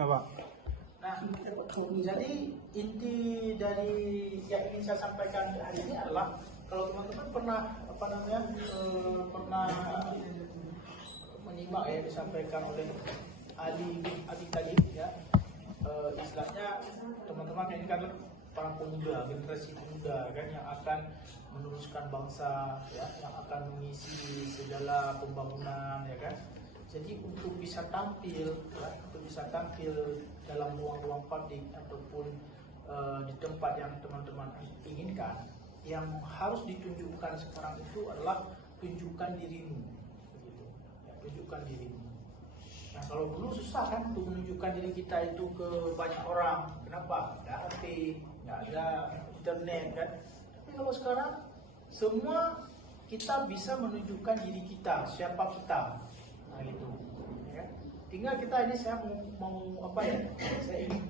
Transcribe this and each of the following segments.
Ya, Pak. Nah, jadi inti dari yang ingin saya sampaikan hari ini adalah kalau teman-teman pernah pernah menyimak ya disampaikan oleh Ali tadi ya, istilahnya teman-teman ini kan para pemuda, generasi pemuda kan yang akan meneruskan bangsa ya, yang akan mengisi segala pembangunan ya kan. Jadi untuk bisa tampil dalam ruang-ruang publik ataupun di tempat yang teman-teman inginkan, yang harus ditunjukkan sekarang itu adalah tunjukkan dirimu, begitu. Ya, tunjukkan dirimu. Nah kalau dulu susah kan untuk menunjukkan diri kita itu ke banyak orang. Kenapa? Nggak HP, nggak ada internet kan. Tapi kalau sekarang semua kita bisa menunjukkan diri kita, siapa kita. Nah gitu ya. Tinggal kita ini saya mau apa ya, saya ingin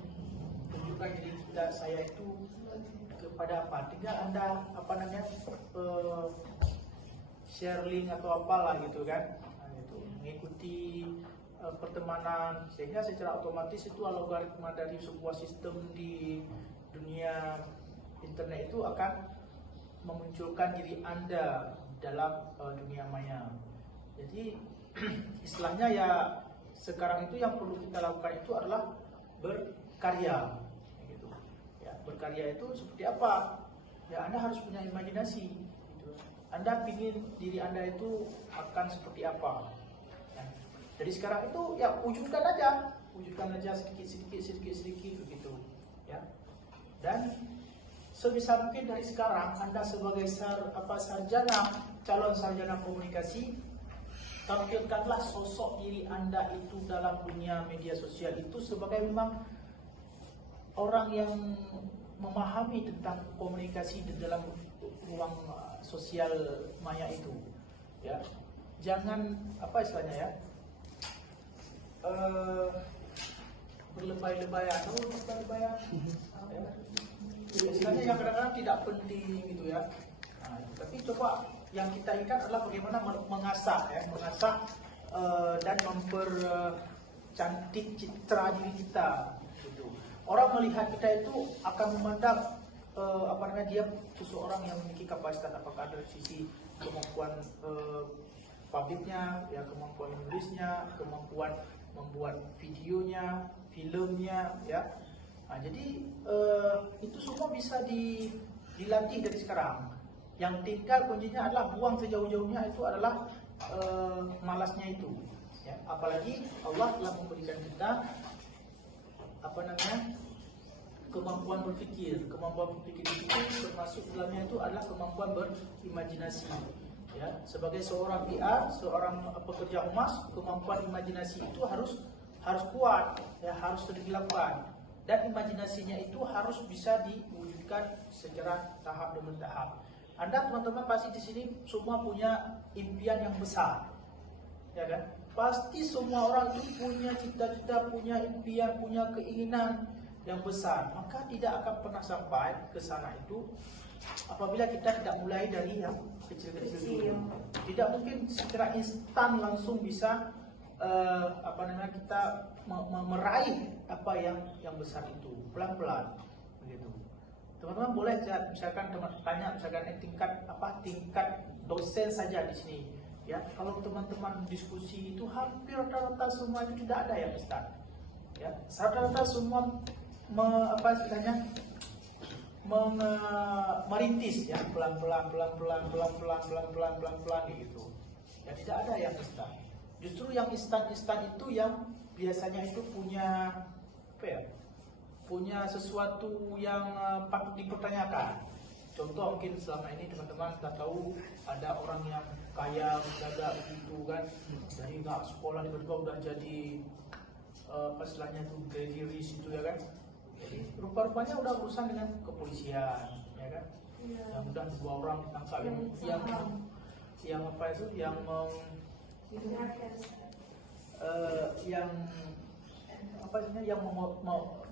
tunjukkan diri kita, saya itu kepada apa, tinggal Anda share link atau apalah gitu kan. Nah, gitu. Mengikuti pertemanan, sehingga secara otomatis itu algoritma dari sebuah sistem di dunia internet itu akan memunculkan diri Anda dalam dunia maya. Jadi istilahnya ya sekarang itu yang perlu kita lakukan itu adalah berkarya gitu. Ya, berkarya itu seperti apa? Ya Anda harus punya imajinasi gitu. Anda ingin diri Anda itu akan seperti apa? Ya. Jadi sekarang itu ya wujudkan aja sedikit begitu ya. Dan sebisa mungkin dari sekarang Anda sebagai calon sarjana komunikasi, tampilkanlah sosok diri Anda itu dalam dunia media sosial itu sebagai memang orang yang memahami tentang komunikasi di dalam ruang sosial maya itu ya. Jangan apa istilahnya ya, berlebay-lebayan ya. Istilahnya yang kadang-kadang tidak penting gitu ya. Nah, tapi coba yang kita inginkan adalah bagaimana mengasah dan mempercantik citra diri kita. Gitu. Orang melihat kita itu akan memandang dia seseorang yang memiliki kapasitas, apakah dari sisi kemampuan publiknya, ya kemampuan menulisnya, kemampuan membuat videonya, filmnya, ya. Nah, jadi itu semua bisa dilatih dari sekarang. Yang tinggal kuncinya adalah buang sejauh-jauhnya itu adalah malasnya itu. Ya. Apalagi Allah telah memberikan kita kemampuan berpikir. Kemampuan berpikir itu termasuk dalamnya itu adalah kemampuan berimajinasi. Ya, sebagai seorang PR, seorang pekerja humas, kemampuan imajinasi itu harus kuat, ya harus dilakukan. Dan imajinasinya itu harus bisa diwujudkan secara tahap demi tahap. Anda teman-teman pasti di sini semua punya impian yang besar, ya kan? Pasti semua orang itu punya cita-cita, punya impian, punya keinginan yang besar. Maka tidak akan pernah sampai ke sana itu apabila kita tidak mulai dari yang kecil-kecil dulu. Tidak mungkin secara instan langsung bisa kita meraih apa yang besar itu, pelan-pelan begitu. Teman-teman boleh misalkan tanya misalkan tingkat dosen saja di sini ya. Kalau teman-teman diskusi itu hampir rata-rata semua itu tidak ada yang instan ya. Rata-rata semua merintis ya, pelan-pelan gitu. Ya tidak ada yang instan. Justru yang instan itu yang biasanya itu punya punya sesuatu yang patut dipertanyakan. Contoh mungkin selama ini teman-teman sudah tahu ada orang yang kaya mendadak begitu kan, dari nggak sekolah tiba-tiba udah jadi istilahnya itu crazy rich itu ya kan. Jadi rupa-rupanya udah urusan dengan kepolisian ya kan. Yang udah 2 orang ditangkap yang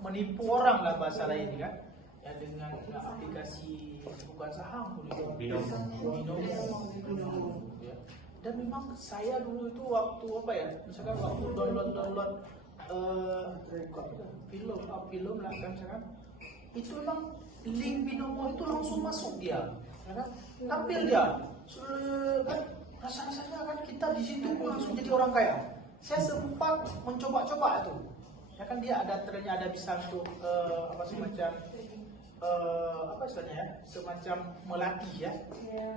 menipu orang lah bahasa lain kan, ya dengan aplikasi bukan saham binom ya. Dan memang saya dulu itu waktu misalkan waktu download film lah kan, itu memang link binomo itu langsung masuk dia, ya kan? Tampil dia, kan rasa-rasanya kan kita di situ langsung jadi orang kaya. Saya sempat mencoba-coba itu, ya kan dia ternyata ada bisa untuk semacam apa istilahnya ya, semacam melatih ya,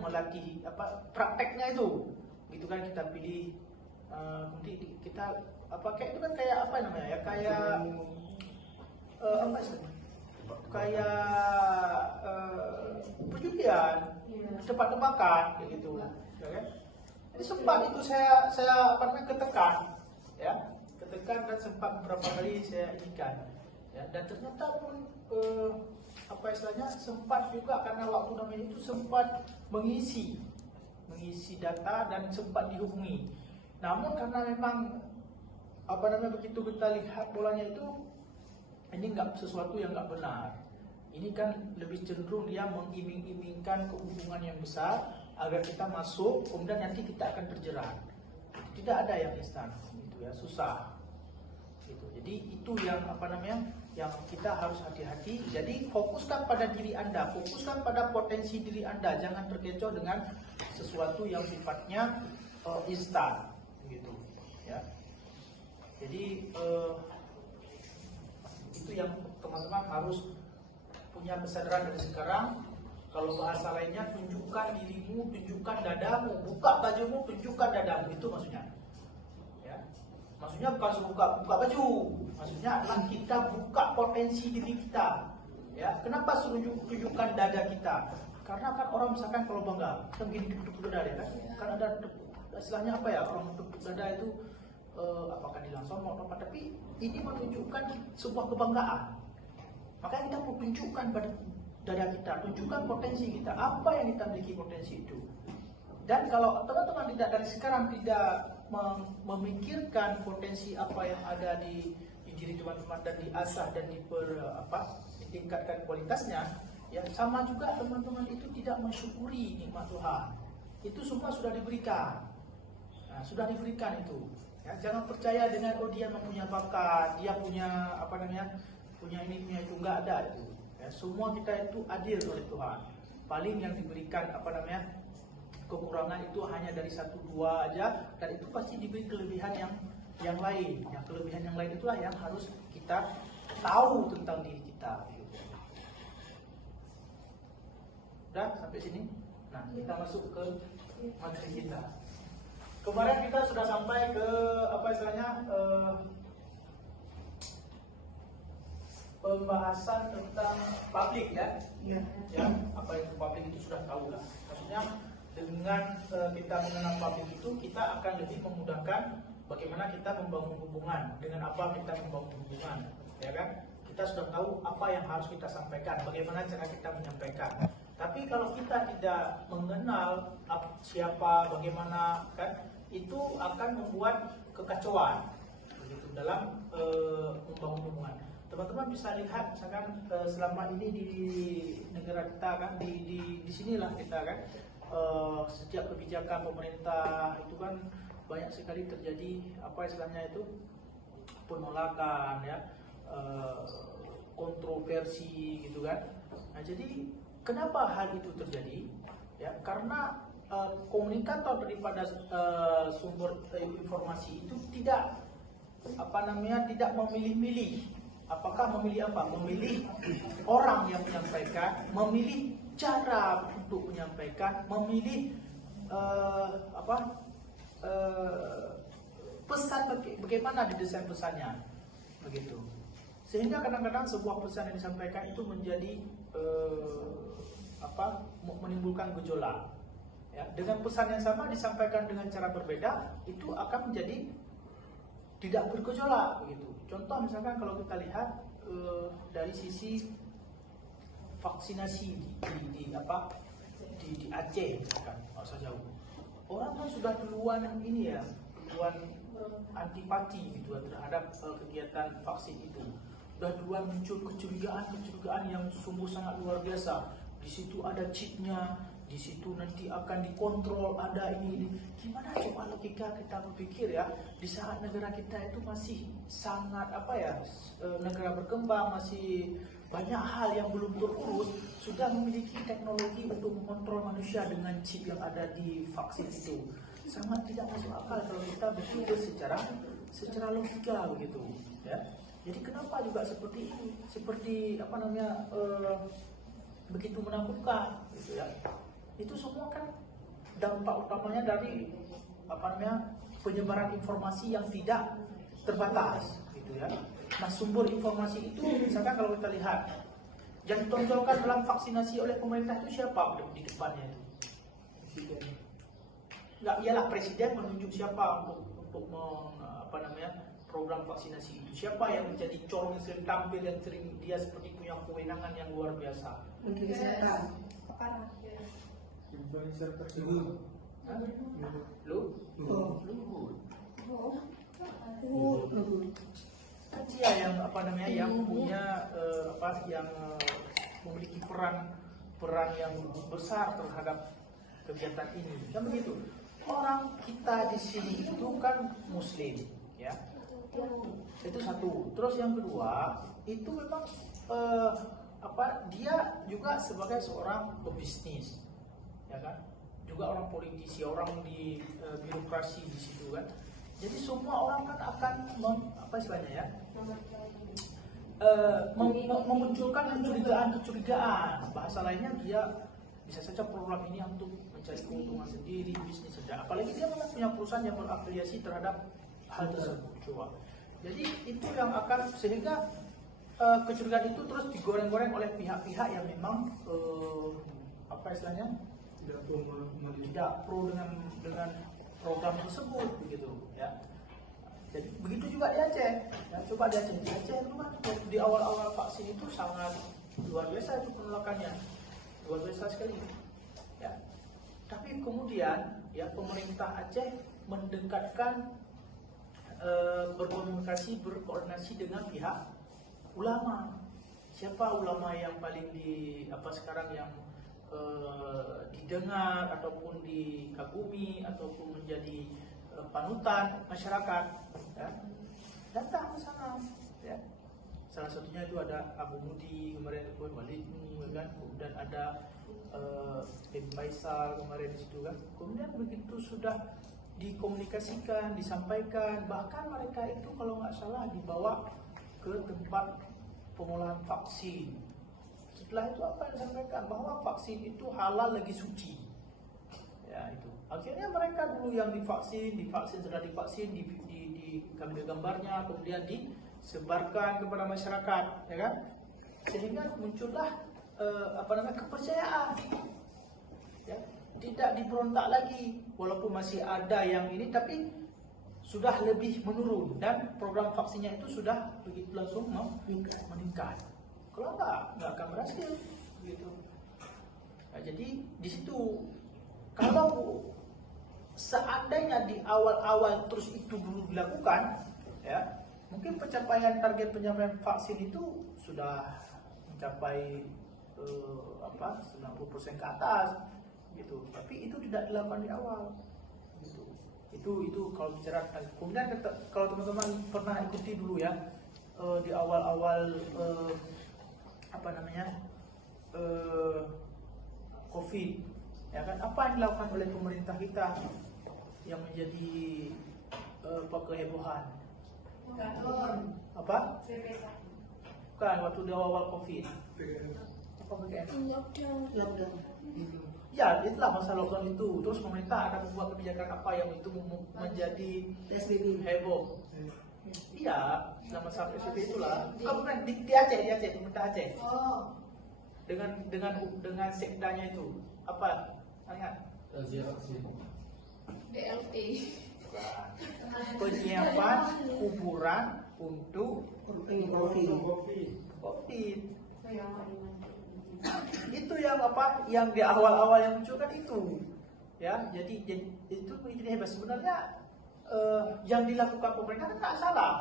melatih prakteknya itu, gitu kan kita pilih, kita kayak itu kan kayak apa namanya ya, kayak apa istilahnya, kayak perjudian, tebak-tebakan kayak gitu, ya kan? Jadi sempat itu saya ketekan, ya, dan sempat beberapa kali saya inikan, ya, dan ternyata pun sempat juga karena waktu namanya itu sempat mengisi data dan sempat dihubungi. Namun karena memang begitu kita lihat bolanya itu, ini nggak sesuatu yang nggak benar. Ini kan lebih cenderung dia mengiming-imingkan keuntungan yang besar agar kita masuk, kemudian nanti kita akan terjerat. Tidak ada yang instan, gitu ya, susah. Gitu. Jadi itu yang yang kita harus hati-hati. Jadi fokuskan pada diri Anda, fokuskan pada potensi diri Anda, jangan terkecoh dengan sesuatu yang sifatnya instan, gitu. Ya. Jadi itu yang teman-teman harus punya kesadaran dari sekarang. Kalau bahasa lainnya, tunjukkan dirimu, tunjukkan dadamu, buka bajumu, tunjukkan dadamu, itu maksudnya. Ya. Maksudnya bukan buka baju, maksudnya adalah kita buka potensi diri kita. Ya. Kenapa suruh tunjukkan dada kita? Karena kan orang misalkan kalau bangga, kita begini tepuk dada ya kan? Kan ada istilahnya apa ya, orang tepuk dada itu apakah dilangsung atau apa, tapi ini menunjukkan sebuah kebanggaan. Makanya kita mau tunjukkan pada dada kita, tunjukkan potensi kita, apa yang kita miliki potensi itu. Dan kalau teman-teman dari sekarang tidak memikirkan potensi apa yang ada di diri teman-teman dan diasah dan ditingkatkan kualitasnya, ya sama juga teman-teman itu tidak mensyukuri nikmat Tuhan. Itu semua sudah diberikan. Nah, sudah diberikan itu. Ya, jangan percaya dengan dia mempunyai bakat, dia punya punya ini punya itu, enggak ada itu. Ya, semua kita itu adil oleh Tuhan. Paling yang diberikan kekurangan itu hanya dari 1-2 aja, dan itu pasti diberi kelebihan yang lain. Yang kelebihan yang lain itulah yang harus kita tahu tentang diri kita. Udah sampai sini. Nah, kita masuk ke materi kita. Kemarin kita sudah sampai ke pembahasan tentang publik ya. Ya, apa itu publik itu sudah tahu lah. Maksudnya dengan kita mengenal publik itu, kita akan lebih memudahkan bagaimana kita membangun hubungan. Dengan apa kita membangun hubungan, ya kan? Kita sudah tahu apa yang harus kita sampaikan, bagaimana cara kita menyampaikan. Tapi kalau kita tidak mengenal siapa, bagaimana, kan, itu akan membuat kekacauan begitu dalam membangun hubungan. Teman-teman bisa lihat misalkan selama ini di negara kita kan, di sinilah kita kan, setiap kebijakan pemerintah itu kan banyak sekali terjadi penolakan ya, kontroversi gitu kan. Nah, jadi kenapa hal itu terjadi? Ya, karena komunikator daripada sumber informasi itu tidak tidak memilih-milih. Apakah memilih apa? Memilih orang yang menyampaikan, memilih cara untuk menyampaikan, memilih pesan bagaimana didesain pesannya, begitu. Sehingga kadang-kadang sebuah pesan yang disampaikan itu menjadi menimbulkan gejolak. Ya, dengan pesan yang sama disampaikan dengan cara berbeda, itu akan menjadi tidak bergejolak, begitu. Contoh misalkan kalau kita lihat dari sisi vaksinasi di Aceh, misalkan, nggak usah jauh. Orang kan sudah duluan antipati gitu terhadap kegiatan vaksin itu. Sudah duluan muncul kecurigaan yang sungguh sangat luar biasa. Di situ ada chipnya, di situ nanti akan dikontrol, ada ini. Gimana coba logika kita berpikir ya, di saat negara kita itu masih sangat negara berkembang, masih banyak hal yang belum terurus, sudah memiliki teknologi untuk mengontrol manusia dengan chip yang ada di vaksin itu. Sangat tidak masuk akal kalau kita berpikir secara logika begitu ya. Jadi kenapa juga seperti ini, seperti begitu menakutkan gitu ya. Itu semua kan dampak utamanya dari penyebaran informasi yang tidak terbatas gitu ya. Nah, sumber informasi itu misalkan kalau kita lihat yang ditonjolkan dalam vaksinasi oleh pemerintah itu siapa di depannya itu? Nggak, ialah presiden menunjuk siapa untuk program vaksinasi itu. Siapa yang menjadi corong yang sering tampil, yang sering dia seperti punya kewenangan yang luar biasa. Menteri Kesehatan. Influencer tersebut. Dia yang yang punya yang memiliki peran yang besar terhadap kegiatan ini. Kan begitu. Orang kita di sini itu kan Muslim, ya. Itu satu. Terus yang kedua, itu memang dia juga sebagai seorang pebisnis, ya kan? Juga orang politisi, orang di birokrasi di situ kan. Jadi semua orang kan akan memunculkan kecurigaan. Bahasa lainnya dia bisa saja program ini untuk mencari keuntungan sendiri, bisnis saja. Apalagi dia memang punya perusahaan yang berafiliasi terhadap hal tersebut. Coba. Jadi itu yang akan sehingga kecurigaan itu terus digoreng-goreng oleh pihak-pihak yang memang tidak pro dengan program tersebut begitu ya. Jadi begitu juga di Aceh. Ya, coba di Aceh. Di Aceh itu kan di awal-awal vaksin itu sangat luar biasa itu penolakannya. Luar biasa sekali. Ya. Tapi kemudian ya pemerintah Aceh mendekatkan berkoordinasi dengan pihak ulama. Siapa ulama yang paling sekarang yang didengar ataupun dikagumi ataupun menjadi panutan masyarakat ya, datang ke sana ya. Salah satunya itu ada Abu Mudi kemarin itu Walidmu kan, kemudian ada Ibn Faisal kemarin di situ kan. Kemudian begitu sudah dikomunikasikan, disampaikan, bahkan mereka itu kalau nggak salah dibawa ke tempat pengolahan vaksin. Setelah itu apa yang disampaikan? Bahwa vaksin itu halal lagi suci. Ya itu. Akhirnya mereka dulu yang setelah divaksin, diambil gambarnya, kemudian disebarkan kepada masyarakat, ya kan? Sehingga muncullah kepercayaan. Ya, tidak diberontak lagi, walaupun masih ada yang ini, tapi sudah lebih menurun dan program vaksinnya itu sudah begitu langsung meningkat. Kalau nggak akan berhasil, gitu. Nah, jadi di situ kalau seandainya di awal-awal terus itu dulu dilakukan, ya mungkin target pencapaian vaksin itu sudah mencapai 90% ke atas, gitu. Tapi itu tidak dilakukan di awal, gitu. Itu kalau bicara. Kemudian kalau teman-teman pernah ikuti dulu ya di awal-awal COVID, ya kan, apa yang dilakukan oleh pemerintah kita yang menjadi kehebohan? Apa? Bukan, waktu di awal COVID. Apa BKM? Lockdown. Ya, itulah masa lockdown itu. Terus pemerintah akan membuat kebijakan apa yang itu menjadi PSBB. heboh. Iya, selama masa PSBB itulah. Bukan di Aceh, pemerintah Aceh. Oh. Dengan sekdanya itu apa? Ingat? BLT. Penyiapan kuburan untuk COVID. Itu yang yang di awal-awal yang muncul kan itu. Ya, jadi itu begitu hebat sebenarnya. Yang dilakukan pemerintah kan tak salah.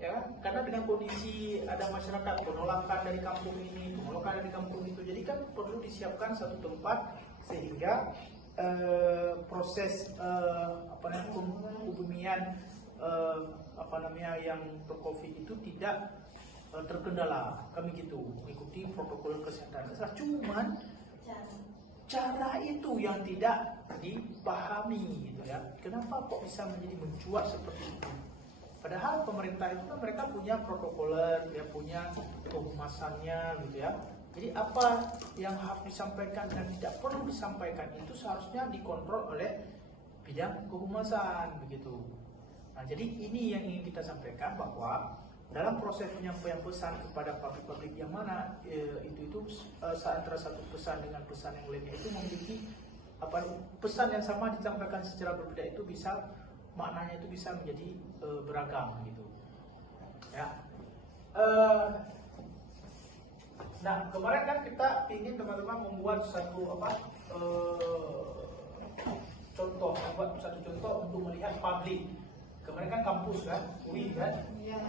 Ya kan? Karena dengan kondisi ada masyarakat penolakan dari kampung ini, penolakan dari kampung itu, jadi kan perlu disiapkan satu tempat sehingga proses kebumian yang COVID itu tidak terkendala. Kami gitu mengikuti protokol kesehatan. Cuman cara itu yang tidak dipahami gitu ya. Kenapa kok bisa menjadi mencuat seperti itu? Padahal pemerintah itu kan mereka punya protokoler, ya punya kehumasannya gitu ya. Jadi apa yang harus disampaikan dan tidak perlu disampaikan itu seharusnya dikontrol oleh bidang kehumasan begitu. Nah, jadi ini yang ingin kita sampaikan bahwa dalam proses penyampaian pesan kepada publik yang mana itu antara satu pesan dengan pesan yang lainnya itu memiliki pesan yang sama disampaikan secara berbeda itu bisa maknanya itu bisa menjadi beragam gitu. Ya. Nah, kemarin kan kita ingin teman-teman membuat satu membuat satu contoh untuk melihat publik. Kemarin kan kampus kan, UI kan? Iya.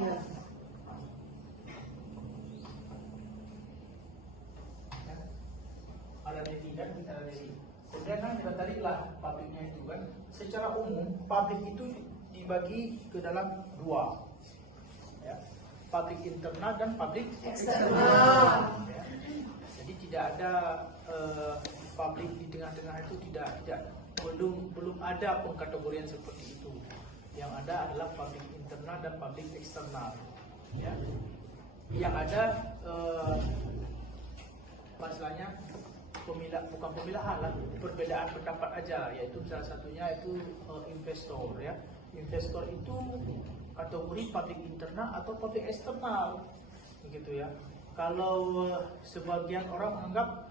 Ada diri kan, ada diri. Kemudian kan kita tadilah publiknya itu kan. Secara umum publik itu dibagi ke dalam dua, ya. Publik internal dan publik eksternal. Ya. Jadi tidak ada publik di tengah-tengah itu belum ada pengkategorian seperti itu. Yang ada adalah publik internal dan publik eksternal. Ya. Yang ada masalahnya bukan pemilahan lah, perbedaan pendapat aja, yaitu salah satunya itu investor ya. Investor itu kategori publik internal atau publik eksternal, begitu ya. Kalau sebagian orang menganggap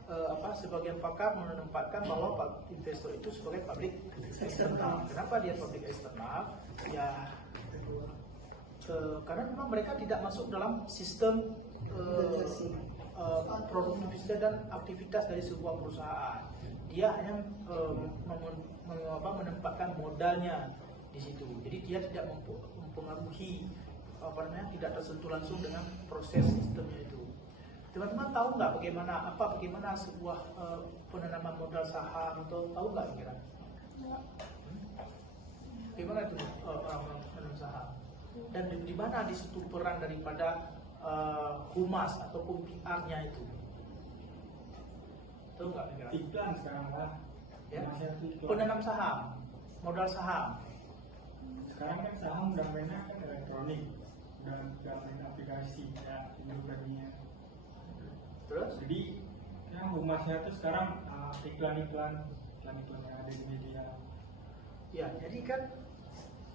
sebagian pakar menempatkan bahwa investor itu sebagai publik eksternal. Kenapa dia publik eksternal? Ya karena memang mereka tidak masuk dalam sistem produktivitas dan aktivitas dari sebuah perusahaan. Dia hanya menempatkan modalnya di situ. Jadi dia tidak mempengaruhi tidak tersentuh langsung dengan proses sistemnya itu. Teman-teman tahu nggak bagaimana sebuah penanaman modal saham atau tahu nggak kira? Bagaimana itu orang menanam saham? Dan di mana di situ peran daripada humas ataupun PR-nya itu? Tahu nggak kira? Iklan sekarang lah. Ya? Penanam saham, modal saham. Sekarang kan saham udah mainnya kan elektronik, udah main aplikasi ya tadinya. Terus? Jadi ya humasnya tuh sekarang iklan-iklan yang ada di media. Ya, jadi kan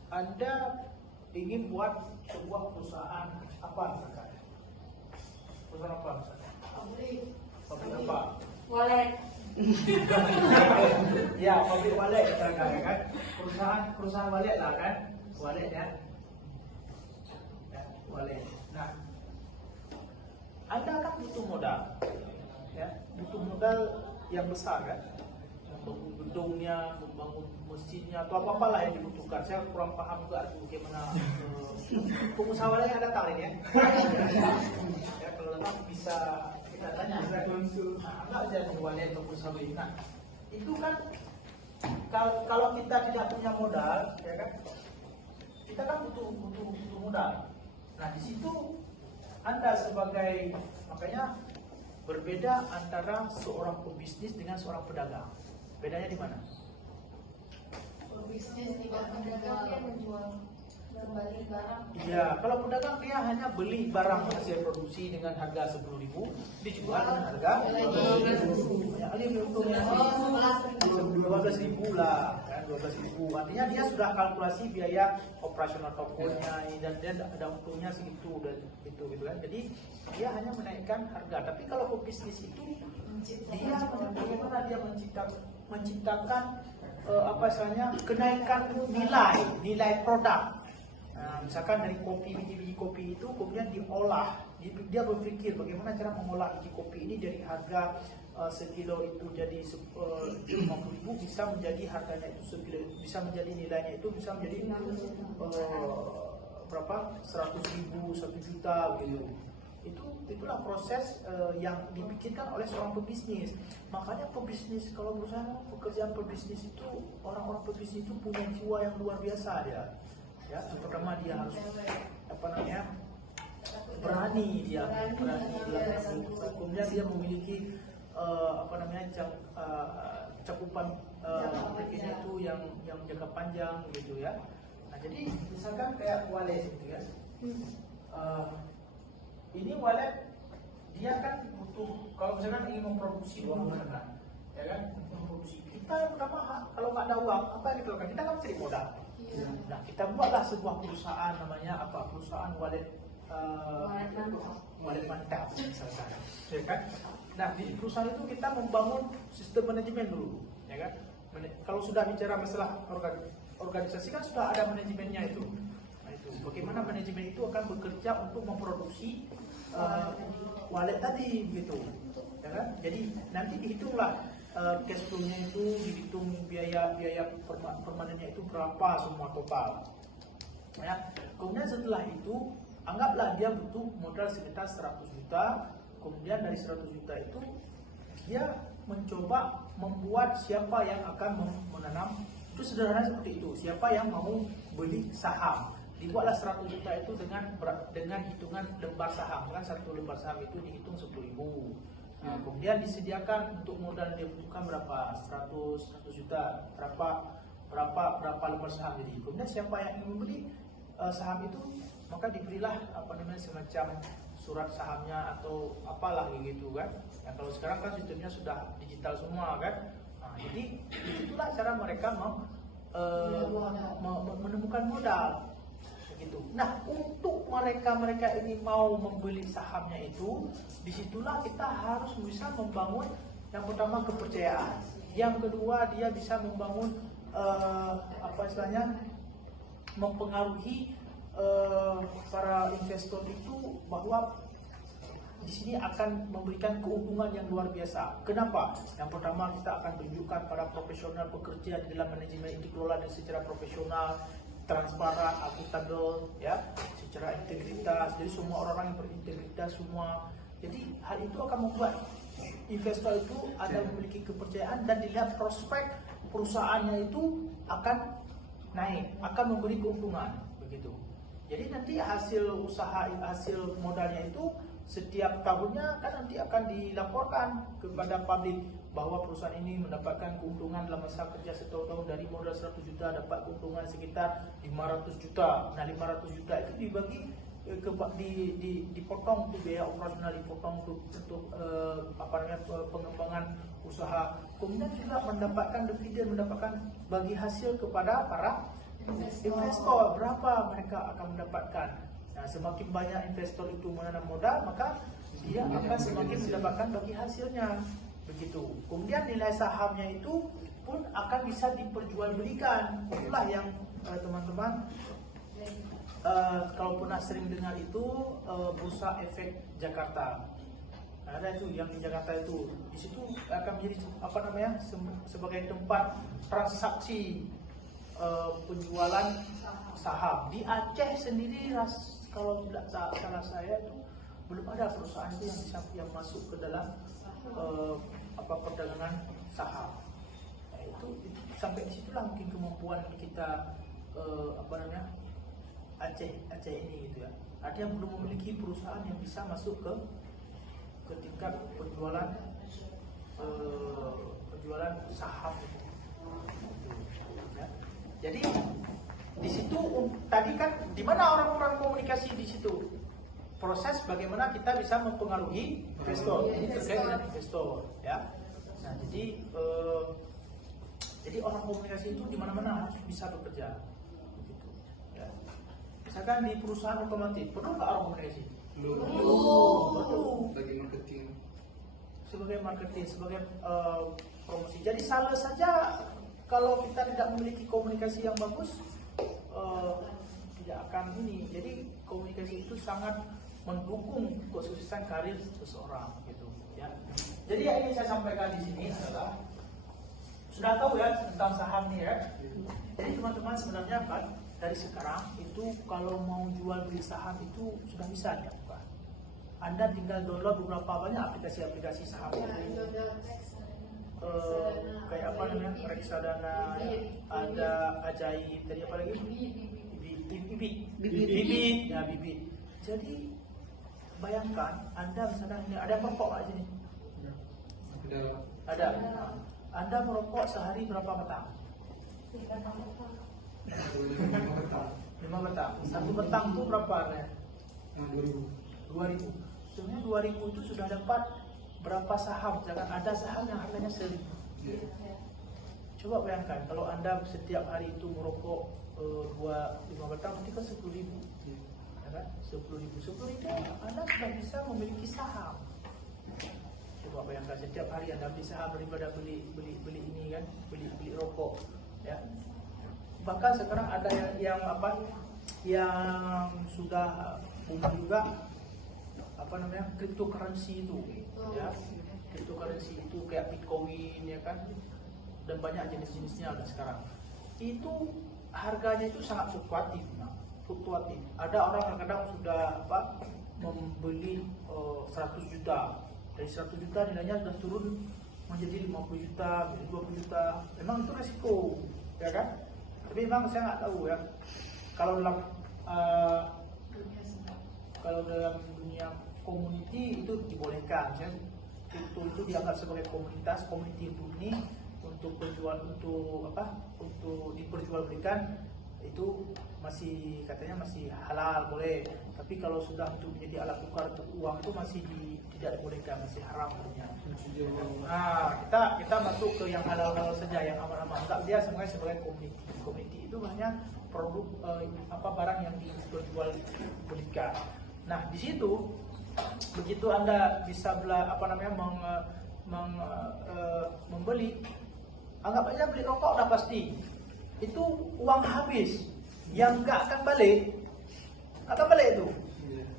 Anda ingin buat sebuah perusahaan apa misalkan? Perusahaan apa misalkan? Pabrik apa? Wallet. Ya, pabrik wallet misalkan kan? Perusahaan wallet lah kan? Wallet ya. Wallet. Nah, Anda kan butuh modal, ya, butuh modal yang besar kan, untuk gedungnya, membangun mesinnya atau apa-apalah yang dibutuhkan. Saya kurang paham juga bagaimana pengusaha wallet yang datang ini ya. Ya, kalau datang bisa kita tanya, enggak jadi wallet atau pengusaha wallet. Nah, itu kan kalau kita tidak punya modal, ya kan, kita kan butuh modal. Nah, di situ Anda makanya berbeda antara seorang pebisnis dengan seorang pedagang. Bedanya di mana? Bisnis tidak pedagang dia menjual kembali barang. Iya, kalau pedagang dia hanya beli barang hasil produksi dengan harga 10.000, dijual dengan harga 12.000. Ya, dia untungnya 12.000 lah, kan 12.000. Artinya dia sudah kalkulasi biaya operasional tokonya dan dia ada untungnya segitu dan gitu kan. Jadi dia hanya menaikkan harga. Tapi kalau pebisnis itu dia bagaimana dia menciptakan kenaikan nilai produk. Nah, misalkan dari biji kopi itu kemudian diolah, dia berpikir bagaimana cara mengolah biji kopi ini dari harga sekilo itu jadi 50.000 bisa menjadi harganya itu sekilo, bisa menjadi nilainya itu bisa menjadi berapa 100.000, 1 juta gitu. itulah proses yang dipikirkan oleh seorang pebisnis. Makanya pebisnis, kalau menurut saya pekerjaan pebisnis itu, orang-orang pebisnis itu punya jiwa yang luar biasa dia. Ya, yang pertama dia harus berani dalam kemudian dia memiliki cakupan rekening itu yang jangka panjang gitu ya. Nah, jadi misalkan kayak wallet gitu ya. Ini wallet dia kan butuh, kalau misalkan ingin memproduksi dulu kan, ya kan, memproduksi. Kita pertama kalau nggak ada uang, apa yang kita lakukan? Kita kan cari modal. Nah, kita buatlah sebuah perusahaan, namanya apa? Perusahaan wallet mantap misalkan, ya kan? Nah, di perusahaan itu kita membangun sistem manajemen dulu, ya kan? Kalau sudah bicara masalah organisasi kan sudah ada manajemennya itu. Nah, itu bagaimana manajemen itu akan bekerja untuk memproduksi wallet tadi, gitu, ya kan? Jadi nanti dihitunglah cash flow-nya itu, dihitung biaya permanennya itu berapa semua total. Ya. Kemudian setelah itu anggaplah dia butuh modal sekitar 100 juta. Kemudian dari 100 juta itu dia mencoba membuat siapa yang akan menanam, itu sederhana seperti itu. Siapa yang mau beli saham, dibuatlah 100 juta itu dengan hitungan lembar saham. Kan satu lembar saham itu dihitung 10.000. Nah, kemudian disediakan untuk modal dia butuhkan berapa? 100 juta. Berapa lembar saham jadi. Kemudian siapa yang ingin membeli saham itu, maka diberilah semacam surat sahamnya atau apalah gitu kan. Ya, kalau sekarang kan sistemnya sudah digital semua kan. Nah, jadi itulah cara mereka menemukan modal gitu. Nah, untuk mereka ini mau membeli sahamnya itu, disitulah kita harus bisa membangun yang pertama kepercayaan. Yang kedua dia bisa membangun mempengaruhi para investor itu bahwa di sini akan memberikan keuntungan yang luar biasa. Kenapa? Yang pertama kita akan tunjukkan para profesional bekerja di dalam manajemen itu dikelola dengan secara profesional, transparan, akuntabel, ya, secara integritas. Jadi semua orang yang berintegritas semua. Jadi hal itu akan membuat investor itu ada memiliki kepercayaan dan dilihat prospek perusahaannya itu akan naik, akan memberi keuntungan, begitu. Jadi nanti hasil modalnya itu setiap tahunnya kan nanti akan dilaporkan kepada publik bahwa perusahaan ini mendapatkan keuntungan dalam masa kerja 1 tahun dari modal 100 juta dapat keuntungan sekitar 500 juta. Nah, 500 juta itu dibagi dipotong untuk biaya operasional, dipotong untuk pengembangan usaha. Kemudian juga mendapatkan dividen, mendapatkan bagi hasil kepada para investor, berapa mereka akan mendapatkan. Nah, semakin banyak investor itu menanam modal, maka dia akan semakin mendapatkan bagi hasilnya, begitu. Kemudian nilai sahamnya itu pun akan bisa diperjualbelikan. Itulah yang teman-teman kalau pernah sering dengar itu Bursa Efek Jakarta. Nah, ada itu yang di Jakarta itu. Di situ akan menjadi sebagai tempat transaksi penjualan saham. Di Aceh sendiri kalau tidak salah saya itu belum ada perusahaan itu yang masuk ke dalam perdagangan saham. Nah, itu sampai di situlah mungkin kemampuan kita Aceh ini gitu ya. Artinya belum memiliki perusahaan yang bisa masuk ke tingkat penjualan saham. Ya. Jadi di situ tadi kan di mana orang-orang komunikasi di situ? Proses bagaimana kita bisa mempengaruhi investor, terkait dengan investor, ya. Nah, jadi orang komunikasi itu di mana-mana harus bisa bekerja. Begitu. Ya. Misalkan di perusahaan otomotif, perlu nggak orang komunikasi? Perlu. Sebagai marketing, sebagai promosi. Jadi salah saja kalau kita tidak memiliki komunikasi yang bagus, tidak akan ini. Jadi komunikasi itu sangat mendukung kesuksesan karir seseorang, gitu. Ya. Jadi yang ingin saya sampaikan di sini adalah sudah tahu ya tentang saham nih ya. Jadi teman-teman sebenarnya kan dari sekarang itu kalau mau jual beli saham itu sudah bisa dilakukan. Anda tinggal download beberapa banyak aplikasi-aplikasi saham. Kayak apa namanya, reksadana, ada ajaib, tadi apa lagi? Bibit, ya bibit. Jadi bayangkan Anda misalnya ada yang merokok aja nih. Ada. Anda merokok sehari berapa batang? 5 batang. Satu batang itu berapa harganya? 2.000. Sebenarnya 2.000 itu sudah dapat berapa saham? Jangan ada saham yang harganya 1.000. Coba bayangkan kalau Anda setiap hari itu merokok 5 batang, nanti kan 10.000. Ya kan? 10.000 Anda sudah bisa memiliki saham. Coba bayangkan setiap hari Anda beli saham daripada beli ini kan, beli rokok, ya. Bahkan sekarang ada yang sudah booming juga, apa namanya, cryptocurrency itu, ya. Cryptocurrency itu kayak Bitcoin, ya kan, dan banyak jenis-jenisnya ada sekarang. Itu harganya itu sangat fluktuatif. Ada orang yang kadang sudah membeli 100 juta. Dari 100 juta nilainya sudah turun menjadi 50 juta, menjadi 20 juta. Memang itu resiko, ya kan? Tapi memang saya nggak tahu ya. Kalau dalam dunia community itu dibolehkan, ya. Itu dianggap sebagai komunitas, community ini untuk diperjualbelikan, itu masih katanya masih halal, boleh. Tapi kalau sudah untuk menjadi alat tukar untuk uang itu masih tidak dibolehkan, masih haram punya. Nah, kita masuk ke yang halal-halal saja, yang aman-aman. Enggak, dia sebenarnya sebagai community itu banyak produk barang yang diperjualbelikan. Nah, di situ begitu Anda bisa membeli, anggap aja beli rokok udah pasti. Itu uang habis yang nggak akan balik itu.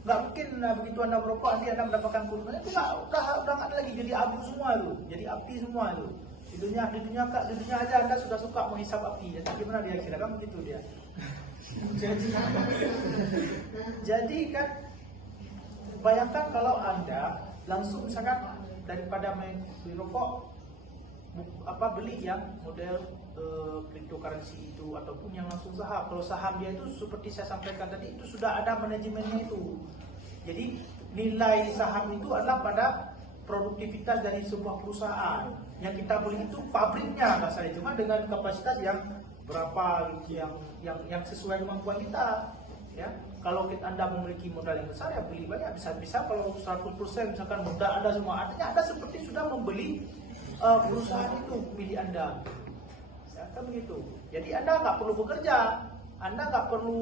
Nggak mungkin begitu Anda merokok nanti Anda mendapatkan keuntungan, itu udah nggak ada lagi, jadi abu semua itu, jadi api semua itu. Di dunia aja Anda sudah suka menghisap api, jadi gimana dia kira kan begitu dia. Jadi kan bayangkan kalau Anda langsung misalkan daripada beli rokok, beli yang model cryptocurrency itu ataupun yang langsung saham. Kalau saham dia itu seperti saya sampaikan tadi, itu sudah ada manajemennya itu. Jadi nilai saham itu adalah pada produktivitas dari sebuah perusahaan. Yang kita beli itu pabriknya, nggak salah, cuma dengan kapasitas yang berapa yang sesuai kemampuan kita. Ya, kalau Anda memiliki modal yang besar ya beli banyak, bisa kalau 100% misalkan modal Anda semua, artinya Anda seperti sudah membeli perusahaan itu milik Anda. Ya, kan begitu. Jadi Anda nggak perlu bekerja, Anda nggak perlu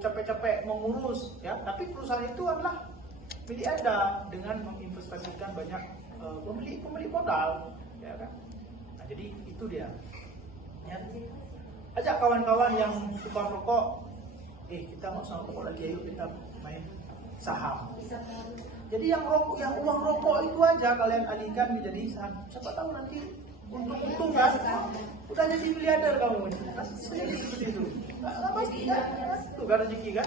capek-capek mengurus, ya. Tapi perusahaan itu adalah milik Anda dengan menginvestasikan banyak pemilik modal, ya kan. Nah, jadi itu dia. Ya. Ajak kawan-kawan yang suka rokok, kita nggak usah rokok lagi, ayo kita main saham. Jadi yang uang rokok itu aja kalian alihkan menjadi saham. Siapa tahu nanti untung kan, udah jadi miliarder kamu. Sendiri seperti itu. Nggak pasti kan? Itu kan rezeki kan?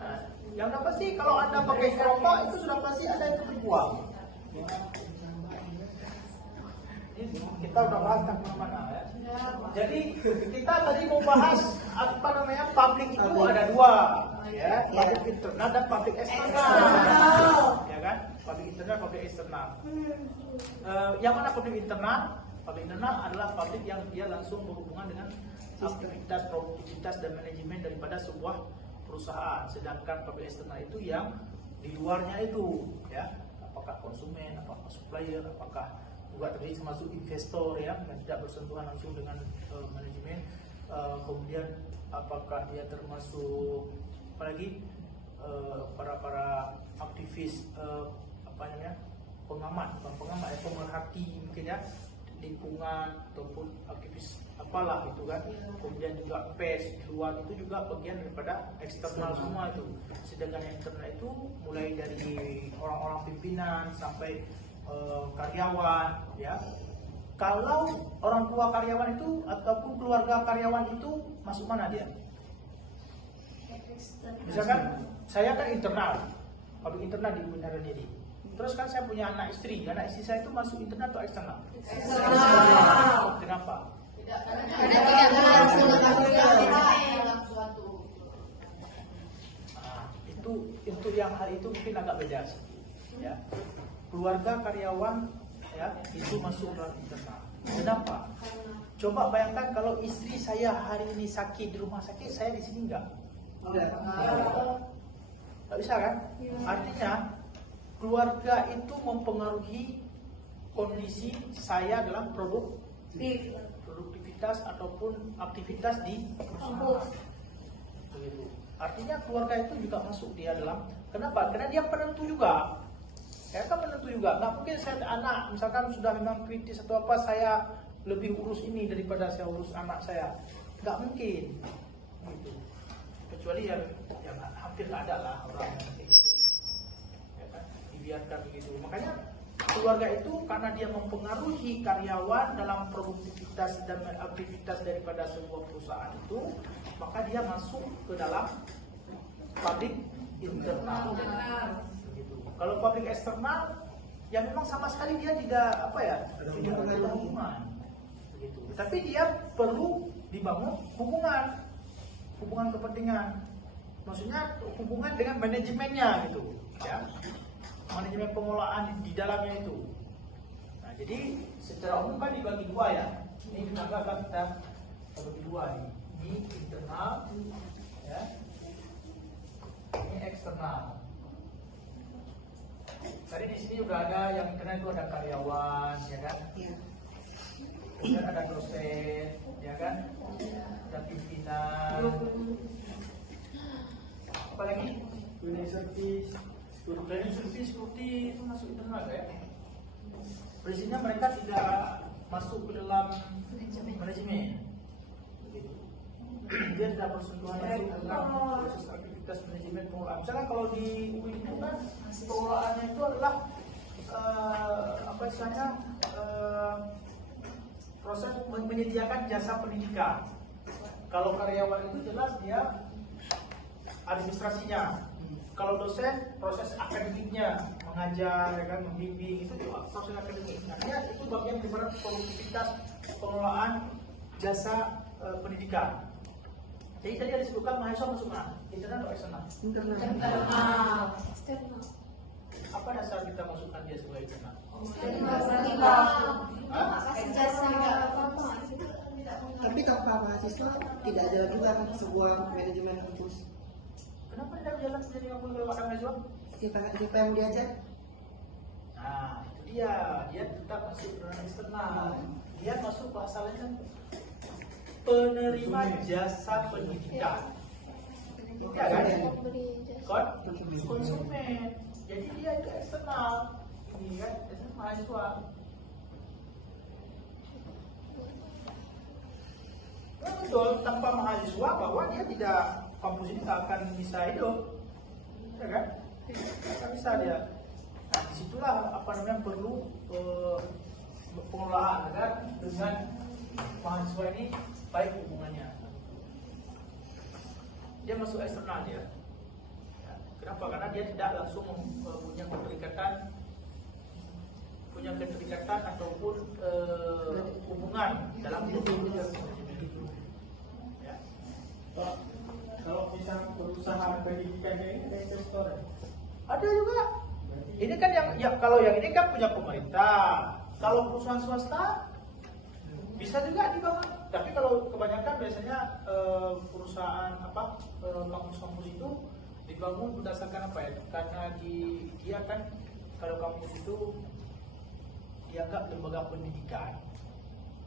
Nah, yang udah pasti kalau Anda pakai rokok itu sudah pasti ada yang berbuang. Kita udah bahas kemana-mana ya. Jadi kita tadi mau bahas publik itu ada dua, ya, publik internal dan publik eksternal, ya kan? Publik internal, publik eksternal. Yang mana publik internal? Publik internal adalah publik yang dia langsung berhubungan dengan aktivitas, produktivitas dan manajemen daripada sebuah perusahaan. Sedangkan publik eksternal itu yang di luarnya itu, ya, apakah konsumen, apakah supplier, apakah juga termasuk investor yang tidak bersentuhan langsung dengan manajemen, kemudian apakah dia termasuk apalagi para aktivis pemerhati mungkin ya, lingkungan ataupun aktivis apalah itu kan, kemudian juga pers di luar itu juga bagian daripada eksternal semua itu. Sedangkan yang internal itu mulai dari orang-orang pimpinan sampai karyawan, ya. Kalau orang tua karyawan itu ataupun keluarga karyawan itu masuk mana dia? Misalkan saya kan internal, pabrik internal di bundaran diri. Terus kan saya punya anak istri saya itu masuk internal atau eksternal? Eksternal. Kenapa? Karena tidak langsung dalam suatu. Itu yang hal itu mungkin agak beda sih. Ya. Keluarga karyawan ya itu masuk dalam internal. Kenapa? Coba bayangkan kalau istri saya hari ini sakit di rumah sakit, saya di sini enggak? Nggak bisa kan? Artinya keluarga itu mempengaruhi kondisi saya dalam produktivitas ataupun aktivitas di perusahaan. Begitu. Artinya keluarga itu juga masuk dia dalam. Kenapa? Karena dia penentu juga. Ya kan penentu juga. Nggak mungkin saya anak misalkan sudah memang kritis atau apa, saya lebih urus ini daripada saya urus anak saya. Nggak mungkin. Gitu. Kecuali yang hampir nggak ada lah orang yang seperti itu. Ya kan? Dibiarkan begitu. Makanya keluarga itu karena dia mempengaruhi karyawan dalam produktivitas dan aktivitas daripada sebuah perusahaan itu, maka dia masuk ke dalam pabrik internal. Begitu. Kalau pabrik eksternal, ya memang sama sekali dia tidak tidak ada hubungan. Begitu. Tapi dia perlu dibangun hubungan kepentingan. Maksudnya hubungan dengan manajemennya gitu, ya. Manajemen pengelolaan di dalamnya itu. Nah, jadi secara umum kan dibagi dua ya. Ini kenapa kita bagi dua nih. Ini internal, ya. Ini eksternal. Tadi di sini udah ada yang internal itu ada karyawan, ya kan? Iya. Kemudian ada dosen, ya kan? Ada pimpinan. Apa lagi? Cleaning service. Cleaning service seperti itu masuk internal ya. Prinsipnya mereka tidak masuk ke dalam manajemen. Begitu. Dia tidak bersentuhan langsung dengan proses aktivitas manajemen pengelolaan. Misalkan kalau di UI itu kan pengelolaannya itu adalah proses menyediakan jasa pendidikan. Kalau karyawan itu jelas dia administrasinya. Kalau dosen proses akademiknya, mengajar, ya kan, membimbing, itu juga proses akademik. Artinya itu bagian daripada produktivitas pengelolaan jasa pendidikan. Jadi tadi ada disebutkan mahasiswa masuk mana? Internal atau eksternal? Eksternal. Apa dasar kita masukkan dia sebagai internal? Tapi tanpa mahasiswa tidak ada juga kan sebuah manajemen kampus. Kenapa tidak berjalan menjadi kampus kalau ada mahasiswa? Kita yang diajak. Nah, itu dia tetap masuk ke eksternal. Dia masuk pasalnya penerima jasa pendidikan. Iya kan? Konsumen. Jadi dia itu eksternal. Ini kan eksternal mahasiswa. Ya betul, tanpa mahasiswa bahwa dia tidak, kampus ini tak akan bisa hidup, ya kan? Tak akan bisa dia. Nah, disitulah perlu pengelolaan agar dengan mahasiswa ini baik hubungannya. Dia masuk eksternal dia. Ya, kenapa? Karena dia tidak langsung punya keterikatan ataupun hubungan dalam hubungan. Ya. Kalau misalnya perusahaan pendidikan ini ada investor ya? Ada juga. Ini kan kalau yang ini kan punya pemerintah. Kalau perusahaan swasta bisa juga dibangun. Tapi kalau kebanyakan biasanya perusahaan kampus-kampus itu dibangun berdasarkan apa ya? Karena dia kan kalau kampus itu dianggap lembaga pendidikan.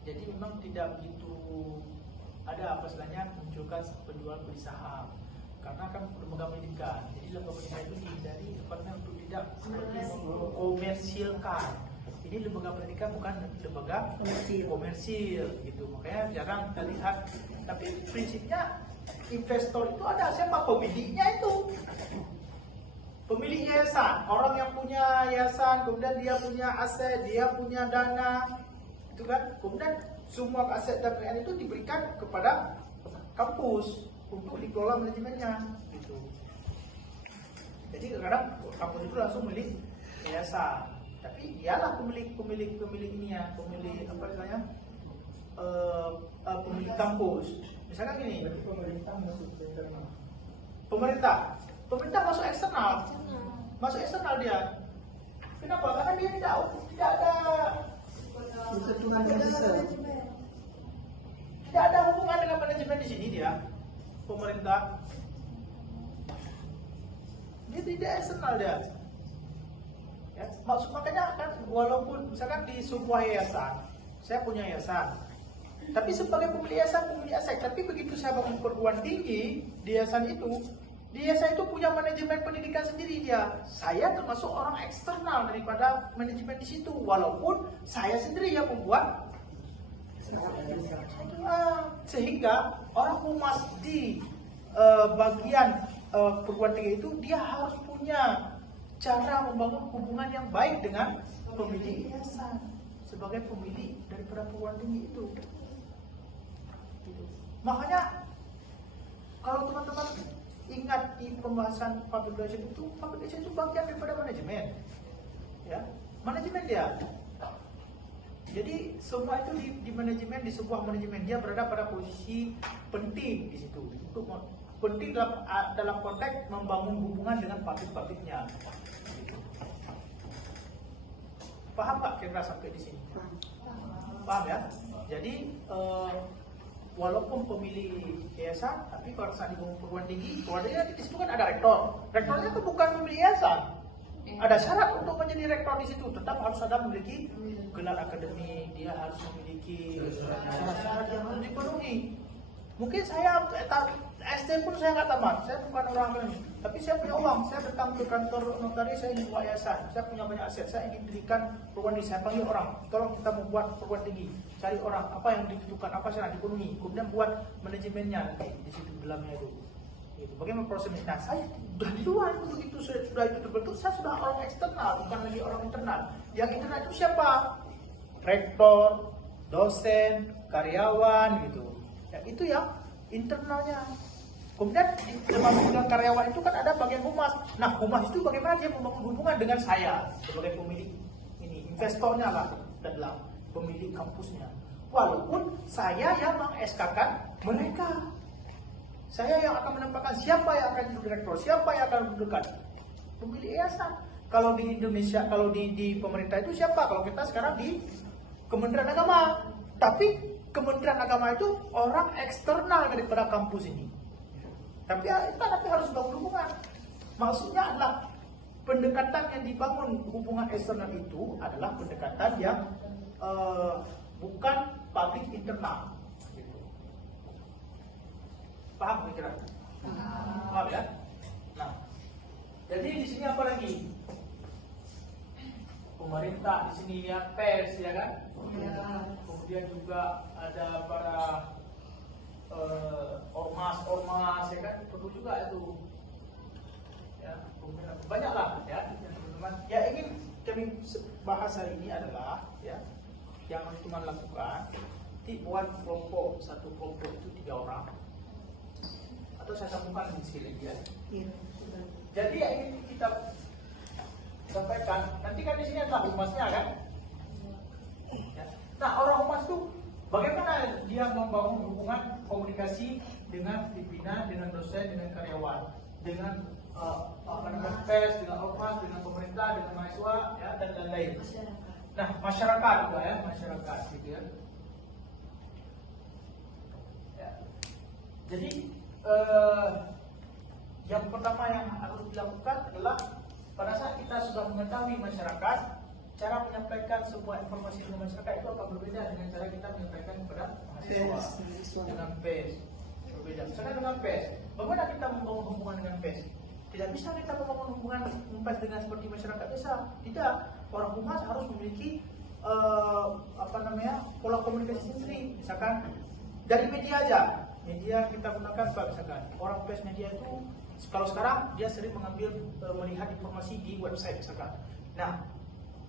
Jadi memang tidak begitu ada apa istilahnya munculkan penjual beli saham. Karena kan lembaga pendidikan. Jadi lembaga pendidikan itu dihindari tempatnya untuk tidak seperti mengkomersilkan. Ini lembaga pendidikan bukan lembaga komersil gitu. Makanya jarang kita lihat. Tapi prinsipnya investor itu ada siapa? Pemiliknya itu. Pemilik yayasan, orang yang punya yayasan, kemudian dia punya aset, dia punya dana, itu kan. Kemudian semua aset dan kekayaan itu diberikan kepada kampus untuk dikelola manajemennya, gitu. Jadi terkadang kampus itu langsung milik yayasan, tapi dialah pemilik ini ya, pemilik apa namanya, pemilik kampus. Misalkan gini, Berarti pemerintah masuk ke internal. pemerintah masuk eksternal dia. Kenapa? Karena dia tidak ada Bukan Tuhan yang bisa. tidak ada hubungan dengan manajemen di sini dia, pemerintah. Dia tidak eksternal dia. Ya, makanya kan walaupun misalkan di sebuah yayasan, saya punya yayasan, tapi sebagai pemilik aset, tapi begitu saya bangun perguruan tinggi di yayasan itu punya manajemen pendidikan sendiri dia. Saya termasuk orang eksternal daripada manajemen di situ, walaupun saya sendiri yang membuat. Sehingga orang humas di bagian perguruan tinggi itu dia harus punya cara membangun hubungan yang baik dengan pemilik yayasan sebagai pemilik daripada perguruan tinggi itu. Makanya kalau teman-teman ingat di pembahasan public relation itu bagian daripada manajemen, ya, manajemen dia. Jadi semua itu di manajemen, di sebuah manajemen dia berada pada posisi penting di situ. Untuk penting dalam konteks membangun hubungan dengan publik-publiknya. Paham nggak kira-kira sampai di sini? Paham ya? Jadi walaupun pemilik yayasan, tapi pada saat di perguruan tinggi di situ kan ada rektor. Rektornya itu bukan pemilik yayasan. Ada syarat untuk menjadi rektor di situ, tetap harus ada memiliki gelar akademik, dia harus memiliki syarat-syarat yang harus dipenuhi. Mungkin saya SD pun saya nggak tamat, saya bukan orang akademik, tapi saya punya uang, saya datang ke kantor notaris, saya ingin buat yayasan, saya punya banyak aset, saya ingin dirikan perguruan tinggi, saya panggil orang, tolong kita membuat perguruan tinggi, cari orang, apa yang dibutuhkan, apa syarat dipenuhi, kemudian buat manajemennya nanti di situ dalamnya itu. Gitu. Bagaimana prosesnya? Nah, saya sudah di luar begitu sudah itu terbentuk, saya sudah orang eksternal, bukan lagi orang internal. Yang internal itu siapa? Rektor, dosen, karyawan gitu. Ya, itu yang internalnya. Kemudian termasuk dengan karyawan itu kan ada bagian humas. Nah, humas itu bagaimana dia membangun hubungan dengan saya sebagai pemilik ini, investornya lah, adalah pemilik kampusnya. Walaupun saya yang meng-SK-kan mereka. Saya yang akan menempatkan siapa yang akan jadi direktur, siapa yang akan mendudukan pemilik yayasan. Kalau di Indonesia, kalau di pemerintah itu siapa? Kalau kita sekarang di Kementerian Agama. Tapi Kementerian Agama itu orang eksternal daripada kampus ini. Tapi harus bangun hubungan. Maksudnya adalah pendekatan yang dibangun hubungan eksternal itu adalah pendekatan yang bukan public internal. Paham kira? Paham ya? Nah, jadi di sini apa lagi? Pemerintah di sini ya, pers ya kan? Kemudian juga ada para ormas ya kan? Perlu juga itu. Ya, kemudian banyaklah ya, teman-teman. Ya ingin kami bahas hari ini adalah ya, yang harus teman lakukan, buat kelompok, satu kelompok itu 3 orang. Atau saya sambungkan di sini ya. Jadi yang ingin kita sampaikan, nanti kan di sini adalah humasnya kan. Ya. Nah, orang humas itu bagaimana dia membangun hubungan komunikasi dengan pimpinan, dengan dosen, dengan karyawan, dengan pers, dengan ormas, dengan pemerintah, dengan mahasiswa, ya, dan lain-lain. Nah, masyarakat juga ya, masyarakat gitu ya. Jadi yang pertama yang harus dilakukan adalah pada saat kita sudah mengetahui masyarakat, cara menyampaikan sebuah informasi ke masyarakat itu akan berbeda dengan cara kita menyampaikan kepada mahasiswa dengan pers. Berbeda. Misalnya dengan pers, bagaimana kita membangun hubungan dengan pers? Tidak bisa kita membangun hubungan pers dengan seperti masyarakat biasa. Tidak. Orang humas harus memiliki pola komunikasi sendiri. Misalkan dari media aja. Media kita gunakan misalkan orang pers media itu kalau sekarang dia sering melihat informasi di website misalkan. Nah,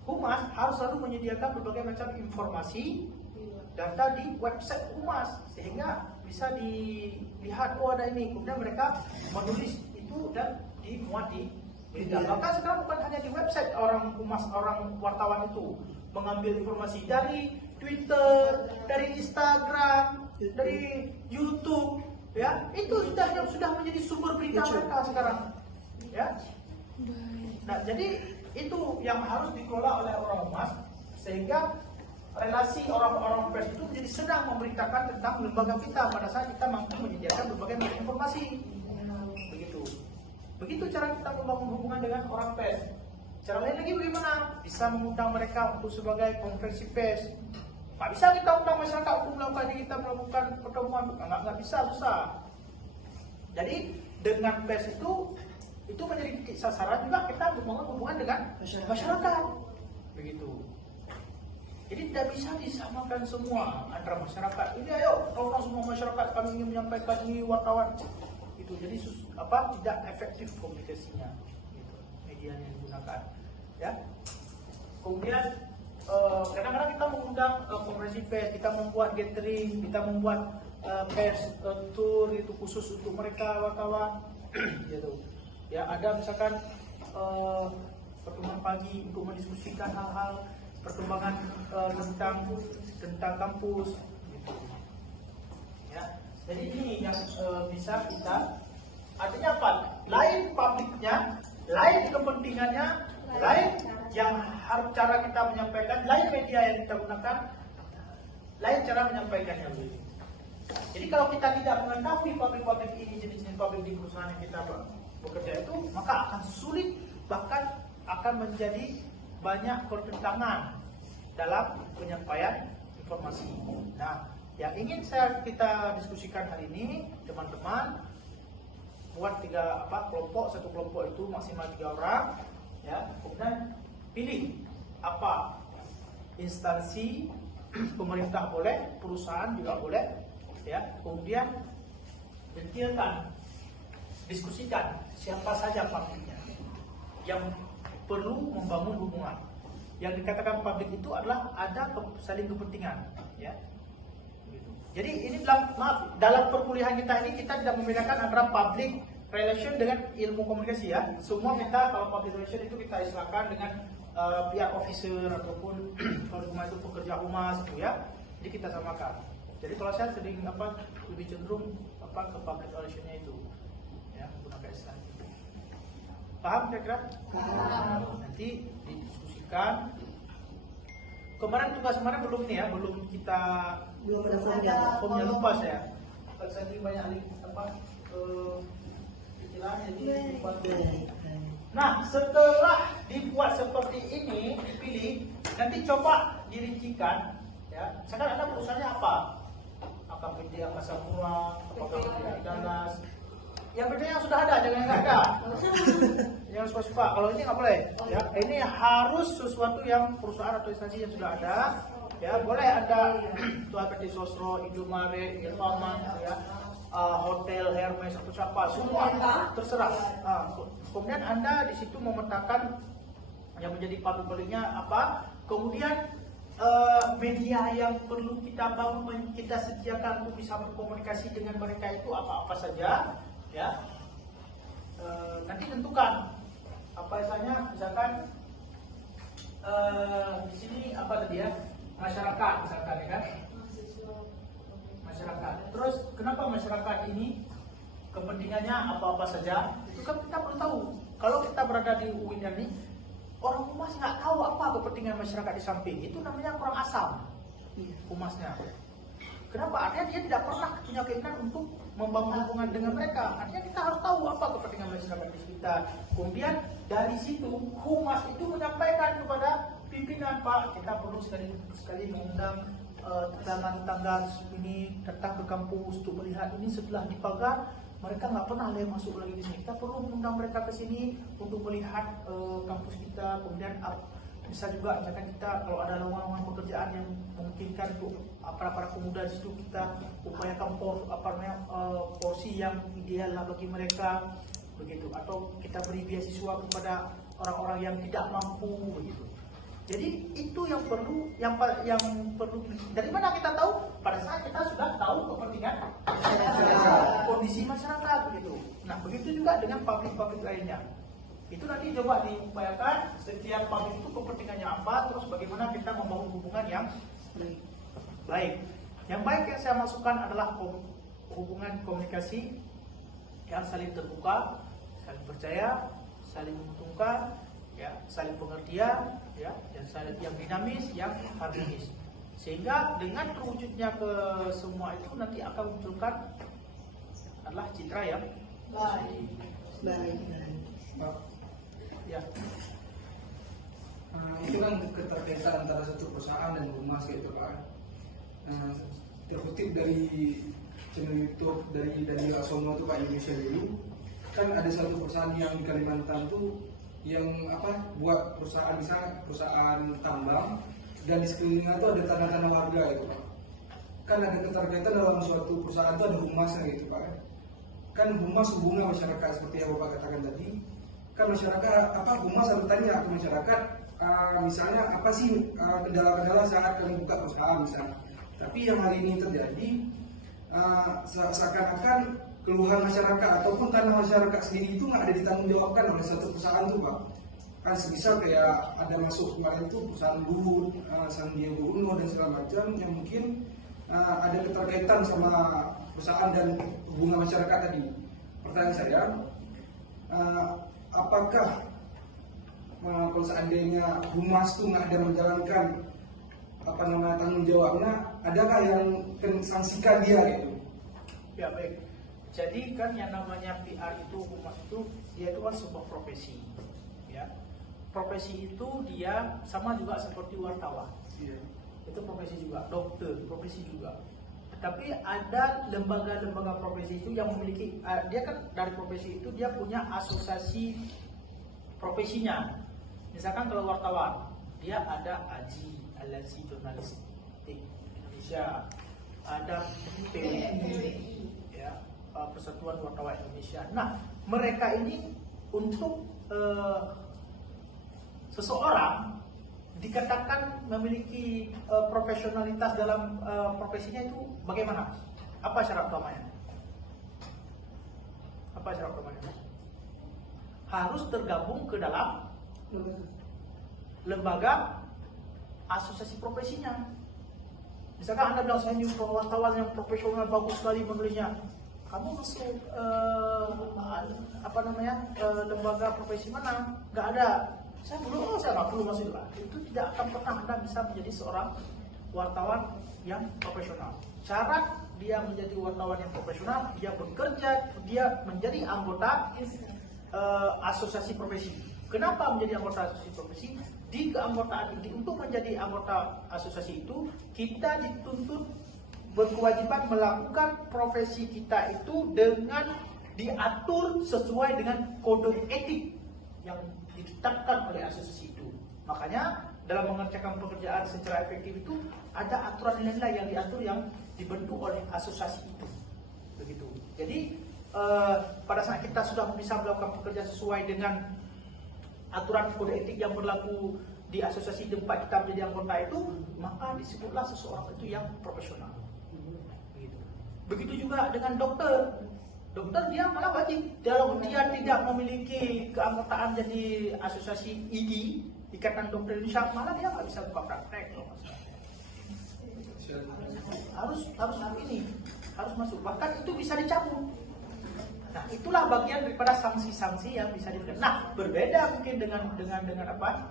humas harus selalu menyediakan berbagai macam informasi data di website humas sehingga bisa dilihat ada ini, kemudian mereka menulis itu dan dimuat di berita. Bahkan sekarang bukan hanya di website orang humas, orang wartawan itu mengambil informasi dari Twitter, dari Instagram, dari YouTube, ya itu sudah menjadi sumber berita mereka sekarang, ya. Nah, jadi itu yang harus dikelola oleh orang humas sehingga relasi orang-orang pers itu menjadi sedang memberitakan tentang lembaga kita pada saat kita mampu menyediakan berbagai macam informasi. Begitu cara kita membangun hubungan dengan orang pers. Cara lain lagi bagaimana? Bisa mengundang mereka untuk sebagai konferensi pers. Nggak bisa kita undang masyarakat untuk melakukan ini, kita melakukan pertemuan, nggak bisa, susah. Jadi dengan pers itu menjadi sasaran juga kita membangun hubungan dengan masyarakat. Begitu. Jadi tidak bisa disamakan semua antara masyarakat. Ini ayo, tolong semua masyarakat kami ingin menyampaikan ini wartawan. Itu jadi tidak efektif komunikasinya. Gitu. Media yang digunakan. Ya. Kemudian kadang-kadang kita mengundang konferensi pers, kita membuat gathering, kita membuat pers tour itu khusus untuk mereka wartawan. Gitu. Ya, ada misalkan pertemuan pagi untuk mendiskusikan hal-hal perkembangan tentang kampus. Gitu. Ya. Jadi ini yang bisa kita, artinya apa? Lain publiknya, lain kepentingannya, lain yang harus cara kita menyampaikan, lain media yang kita gunakan, lain cara menyampaikannya. Jadi kalau kita tidak mengetahui publik-publik ini, jenis-jenis publik di perusahaan yang kita bekerja itu, maka akan sulit, bahkan akan menjadi banyak pertentangan dalam penyampaian informasi. Nah, yang ingin kita diskusikan hari ini, teman-teman, buat kelompok, satu kelompok itu maksimal 3 orang, ya. Kemudian pilih apa instansi pemerintah boleh, perusahaan juga boleh, ya. Kemudian detailkan, diskusikan siapa saja publiknya yang perlu membangun hubungan. Yang dikatakan publik itu adalah ada saling kepentingan, ya. Jadi ini dalam perkuliahan kita ini kita tidak membedakan antara public relation dengan ilmu komunikasi, ya. Semua kita kalau public relation itu kita istilahkan dengan PR officer ataupun kalau humas itu pekerja humas itu, ya. Jadi kita samakan. Jadi kalau saya sering lebih cenderung ke public relationnya itu, ya, menggunakan istilah itu. Paham kira-kira? Paham. Nanti didiskusikan. Kemarin tugas kemarin belum kita ada formnya. Formnya lupa saya. Saya banyak istilahnya jadi lupa. Nah, setelah dibuat seperti ini, dipilih, nanti coba dirincikan, ya. Misalkan Anda perusahaannya apa? Apakah PT Angkasa Pura, apakah PT Andalas? Yang PT yang sudah ada, jangan yang nggak ada. Yang suka-suka. Kalau ini nggak boleh. Ya, ini harus sesuatu yang perusahaan atau instansi yang sudah ada. Ya, boleh ada tuan PT Sosro, Indomaret, Infoman, ya, hotel Hermes atau siapa, semua terserah. Kemudian Anda di situ memetakan yang menjadi publiknya apa. Kemudian media yang perlu kita bangun, kita sediakan untuk bisa berkomunikasi dengan mereka itu apa-apa saja, ya. Nanti tentukan apa misalkan di sini apa tadi ya, masyarakat misalkan, ya kan, masyarakat. Terus kenapa masyarakat ini kepentingannya apa-apa saja? Itu kan kita perlu tahu. Kalau kita berada di UIN ini, orang humas nggak tahu apa kepentingan masyarakat di samping, itu namanya kurang asam humasnya. Kenapa? Artinya dia tidak pernah punya keinginan untuk membangun hubungan dengan mereka. Artinya kita harus tahu apa kepentingan masyarakat di sekitar. Kemudian dari situ humas itu menyampaikan kepada pimpinan, Pak, kita perlu sekali mengundang tetangga ini datang ke kampus untuk melihat ini. Setelah dipagar, mereka nggak pernah masuk lagi di sini. Kita perlu mengundang mereka ke sini untuk melihat kampus kita. Kemudian bisa juga misalkan kita kalau ada lowongan pekerjaan yang memungkinkan untuk para pemuda di situ, kita upayakan porsi yang ideal lah bagi mereka, begitu. Atau kita beri beasiswa kepada orang-orang yang tidak mampu, begitu. Jadi itu yang perlu dari mana kita tahu? Pada saat kita sudah tahu kepentingan kondisi masyarakat, begitu. Nah, begitu juga dengan publik lainnya. Itu nanti coba diupayakan setiap pabrik itu kepentingannya apa, terus bagaimana kita membangun hubungan yang baik. Yang baik yang saya masukkan adalah hubungan komunikasi yang saling terbuka, saling percaya, saling menguntungkan, ya, saling pengertian, ya, dan saling yang dinamis, yang harmonis. Sehingga dengan terwujudnya ke semua itu nanti akan munculkan adalah citra yang Baik. Baik. Pak, ya. itu kan keterkaitan antara satu perusahaan dan humas gitu Pak. Terkutip dari channel YouTube dari Asomo itu Pak Indonesia dulu, kan ada satu perusahaan yang di Kalimantan tuh yang buat perusahaan, misalnya perusahaan tambang, dan di sekelilingnya itu ada tanah-tanah warga gitu Pak. Kan ada keterkaitan dalam suatu perusahaan itu ada humasnya gitu Pak. Kan humas hubungan masyarakat seperti yang Bapak katakan tadi. Kan masyarakat humas harus tanya ke masyarakat, misalnya apa sih kendala-kendala saat kami buka perusahaan misalnya. Tapi yang hari ini terjadi seakan-akan keluhan masyarakat ataupun tanah masyarakat sendiri itu nggak ada ditanggungjawabkan oleh satu perusahaan tuh Pak. Kan sebisa kayak ada masuk kemarin itu perusahaan Luhut, Sandiaga Uno dan segala macam yang mungkin ada keterkaitan sama perusahaan dan hubungan masyarakat tadi. Pertanyaan saya, apakah kalau seandainya humas itu nggak ada menjalankan tanggung jawabnya, adakah yang sanksikan dia gitu? Ya baik. Jadi kan yang namanya PR itu, humas itu, dia itu kan sebuah profesi, ya. Profesi itu dia sama juga seperti wartawan. Iya. Itu profesi juga, dokter, profesi juga. Tapi ada lembaga-lembaga profesi itu yang memiliki, dia kan dari profesi itu dia punya asosiasi profesinya. Misalkan kalau wartawan, dia ada AJI, Aliansi Jurnalistik Indonesia, ada PWI, ya, Persatuan Wartawan Indonesia. Nah, mereka ini untuk seseorang dikatakan memiliki profesionalitas dalam profesinya itu bagaimana? Apa syarat utamanya? Apa syarat utamanya? Harus tergabung ke dalam lembaga asosiasi profesinya. Misalkan Anda bilang saya ini wartawan yang profesional bagus sekali menulisnya, kamu masuk lembaga profesi mana? Nggak ada. Saya nggak perlu masuk lah. Itu tidak akan pernah Anda bisa menjadi seorang wartawan yang profesional. Syarat dia menjadi wartawan yang profesional, dia bekerja, dia menjadi anggota asosiasi profesi. Kenapa menjadi anggota asosiasi profesi? Di keanggotaan ini, untuk menjadi anggota asosiasi itu, kita dituntut berkewajiban melakukan profesi kita itu dengan diatur sesuai dengan kode etik yang ditetapkan oleh asosiasi itu. Makanya dalam mengerjakan pekerjaan secara efektif itu ada aturan nilai yang diatur yang dibentuk oleh asosiasi itu. Begitu. Jadi pada saat kita sudah bisa melakukan pekerjaan sesuai dengan aturan kode etik yang berlaku di asosiasi tempat kita menjadi anggota itu, maka disebutlah seseorang itu yang profesional. Begitu juga dengan dokter. Dokter dia malah wajib, kalau dia tidak memiliki keanggotaan jadi asosiasi ID, Ikatan Dokter Indonesia, malah dia nggak bisa buka praktek. Harus masuk. Bahkan itu bisa dicabut. Nah, itulah bagian daripada sanksi-sanksi yang bisa diberikan. Nah, berbeda mungkin dengan apa?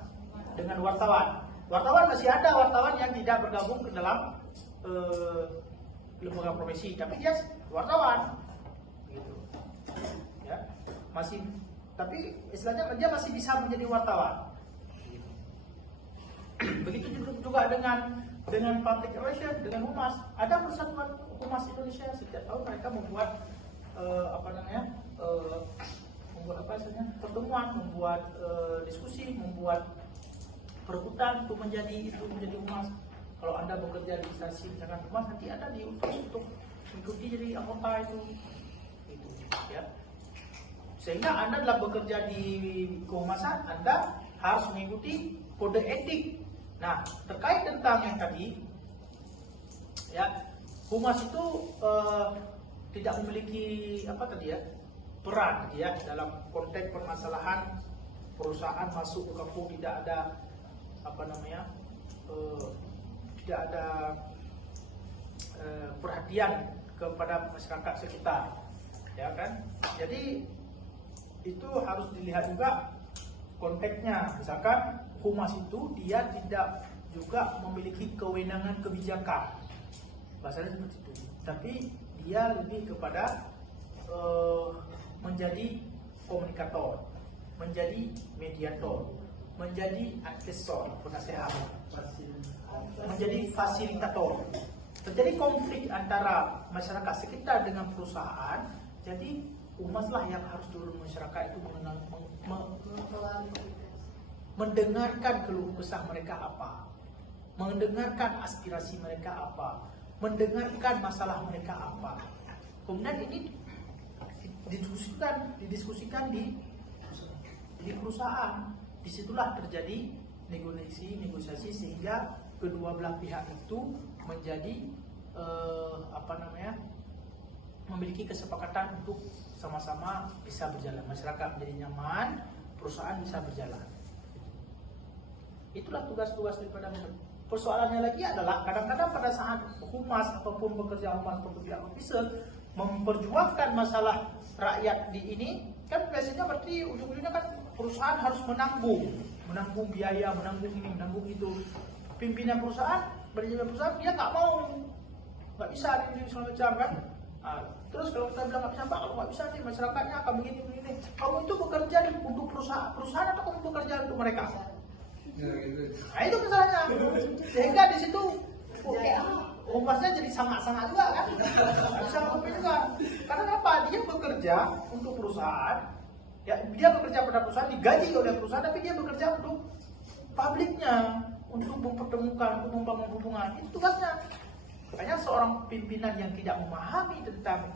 Dengan wartawan. Wartawan masih ada wartawan yang tidak bergabung ke dalam lembaga profesi, tapi dia wartawan. Gitu. Ya, masih, tapi istilahnya dia masih bisa menjadi wartawan. Gitu. Begitu juga dengan public relation, dengan humas. Ada Persatuan Humas Indonesia, setiap tahun mereka membuat pertemuan, membuat diskusi, membuat perebutan untuk menjadi humas. Kalau Anda bekerja di instansi misalkan humas, nanti Anda diutus untuk mengikuti jadi anggota itu, ya. Sehingga Anda dalam bekerja di kehumasan, Anda harus mengikuti kode etik. Nah, terkait tentang yang tadi, ya, humas itu tidak memiliki peran, ya, dalam konteks permasalahan perusahaan masuk ke kampung tidak ada tidak ada perhatian kepada masyarakat sekitar, ya kan? Jadi itu harus dilihat juga konteksnya. Misalkan humas itu dia tidak juga memiliki kewenangan kebijakan, bahasanya seperti itu, tapi dia lebih kepada menjadi komunikator, menjadi mediator, menjadi asesor, penasehat, menjadi fasilitator. Terjadi konflik antara masyarakat sekitar dengan perusahaan, jadi humaslah yang harus turun masyarakat itu mendengarkan keluh kesah mereka apa, mendengarkan aspirasi mereka apa, mendengarkan masalah mereka apa. Kemudian ini didiskusikan di perusahaan. Disitulah terjadi negosiasi sehingga kedua belah pihak itu menjadi memiliki kesepakatan untuk sama-sama bisa berjalan. Masyarakat menjadi nyaman, perusahaan bisa berjalan. Itulah tugas-tugas daripada persoalannya lagi adalah kadang-kadang pada saat humas ataupun pekerja humas pekerja officer memperjuangkan masalah rakyat di ini, kan biasanya berarti ujung-ujungnya kan perusahaan harus menanggung biaya, menanggung ini, menanggung itu. Pimpinan perusahaan, manajemen perusahaan dia nggak bisa ini segala macam kan. Terus kalau kita bilang nggak bisa, Pak, kalau nggak bisa nih masyarakatnya akan begini. Kamu itu bekerja untuk perusahaan atau kamu bekerja untuk mereka? Nah itu misalnya, sehingga di situ humasnya jadi sangat-sangat juga kan, bisa ngomongin juga. Karena apa? Dia bekerja untuk perusahaan, ya dia bekerja pada perusahaan, digaji oleh perusahaan, tapi dia bekerja untuk publiknya, untuk mempertemukan, untuk membangun hubungan. Itu tugasnya. Makanya seorang pimpinan yang tidak memahami tentang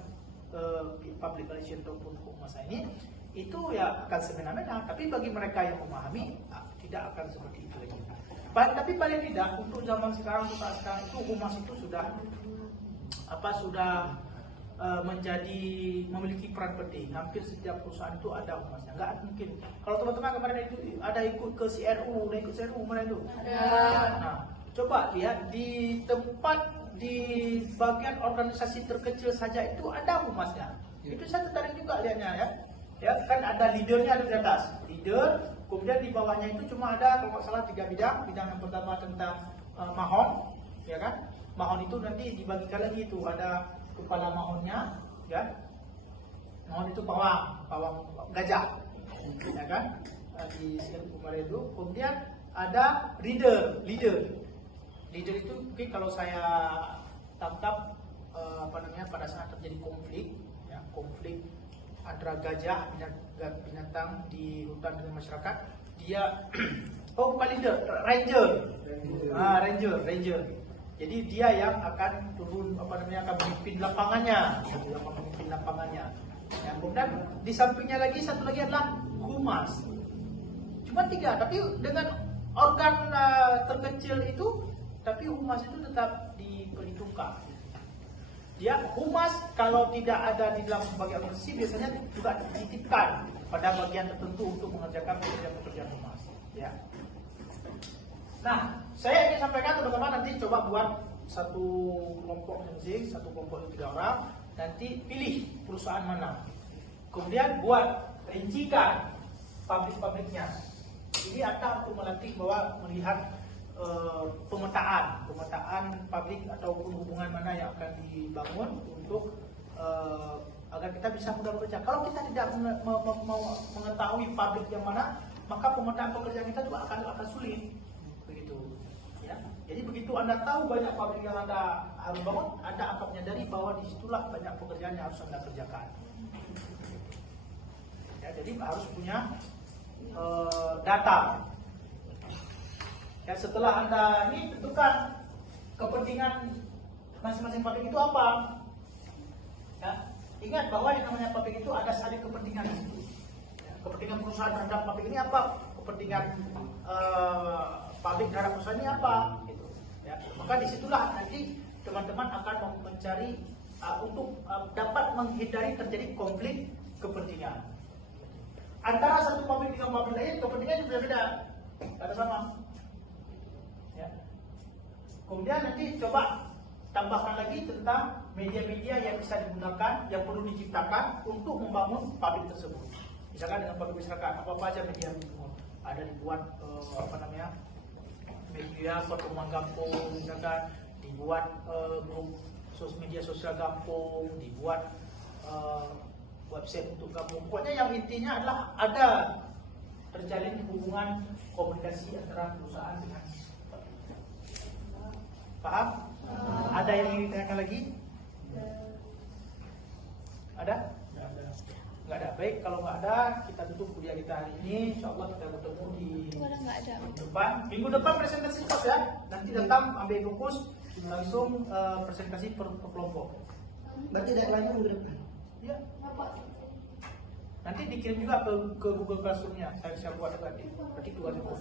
public relation ataupun humas ini, itu ya akan semena-mena. Tapi bagi mereka yang memahami, tidak akan seperti itu lagi. Tapi paling tidak untuk zaman sekarang, untuk saat sekarang itu humas itu sudah memiliki peran penting. Hampir setiap perusahaan itu ada humasnya. Nggak mungkin. Kalau teman-teman kemarin itu ada ikut ke CRU, udah ikut CRU kemarin itu. Nah, coba lihat di bagian organisasi terkecil saja itu ada humasnya. Itu saya tertarik juga lihatnya ya. Ya kan ada leadernya ada di atas, leader. Kemudian di bawahnya itu cuma ada kalau nggak salah 3 bidang. Bidang yang pertama tentang mahon, ya kan? Mahon itu nanti dibagikan lagi itu ada kepala mahonnya, ya. Mahon itu pawang gajah, ya kan? Di sini kemarin itu. Kemudian ada leader itu mungkin kalau saya tangkap pada saat terjadi konflik antara gajah binatang di hutan dengan masyarakat, dia bukan leader, ranger. Jadi dia yang akan turun akan memimpin lapangannya. Ya, kemudian di sampingnya lagi satu lagi adalah humas. Cuma 3, tapi dengan organ terkecil itu, tapi humas itu tetap diperhitungkan. Dia humas kalau tidak ada di dalam bagian organisasi biasanya juga dititipkan pada bagian tertentu untuk mengerjakan pekerjaan humas. Ya. Nah, saya ingin sampaikan teman-teman nanti coba buat satu kelompok masing-masing, satu kelompok 3 orang, nanti pilih perusahaan mana. Kemudian buat rincikan pabrik-pabriknya. Ini akan untuk melatih bahwa melihat pemetaan pabrik ataupun hubungan mana yang akan dibangun untuk agar kita bisa mudah bekerja. Kalau kita tidak mengetahui pabrik yang mana, maka pemetaan pekerjaan kita juga akan sulit. Begitu. Ya. Jadi begitu Anda tahu banyak pabrik yang Anda harus bangun, Anda akan menyadari bahwa disitulah banyak pekerjaan yang harus Anda kerjakan. Ya, jadi harus punya data. Ya, setelah Anda ini tentukan kepentingan masing-masing pabrik itu apa. Ya, ingat bahwa yang namanya pabrik itu ada saling kepentingan. Ya, kepentingan perusahaan terhadap pabrik ini apa? Kepentingan pabrik terhadap perusahaan ini apa? Gitu. Ya, maka disitulah nanti teman-teman akan mencari untuk dapat menghindari terjadi konflik kepentingan. antara satu pabrik dengan pabrik lain kepentingannya berbeda, ada sama. Ya. Kemudian nanti coba tambahkan lagi tentang media-media yang bisa digunakan, yang perlu diciptakan untuk membangun pabrik tersebut. Misalkan dengan pabrik misalkan apa aja media yang ada dibuat media pertemuan kampung, misalkan dibuat grup media sosial kampung, dibuat website untuk kampung. Pokoknya yang intinya adalah ada terjalin hubungan komunikasi antara perusahaan dengan. Paham? Ada yang ingin ditanyakan lagi? Ada? Nggak ada. Baik, kalau nggak ada, kita tutup kuliah kita hari ini. Insya Allah kita ketemu di minggu depan presentasi kelas ya. Nanti datang ambil fokus langsung presentasi per kelompok. Berarti deadline-nya minggu depan. Ya. Nanti dikirim juga ke Google Classroom-nya. Saya buat tadi. Berarti 2 minggu.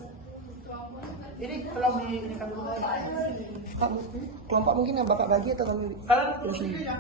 Ini kalau ini kan dulu. Kelompok mungkin yang Bapak bagi atau kami Kalau terus ini ya.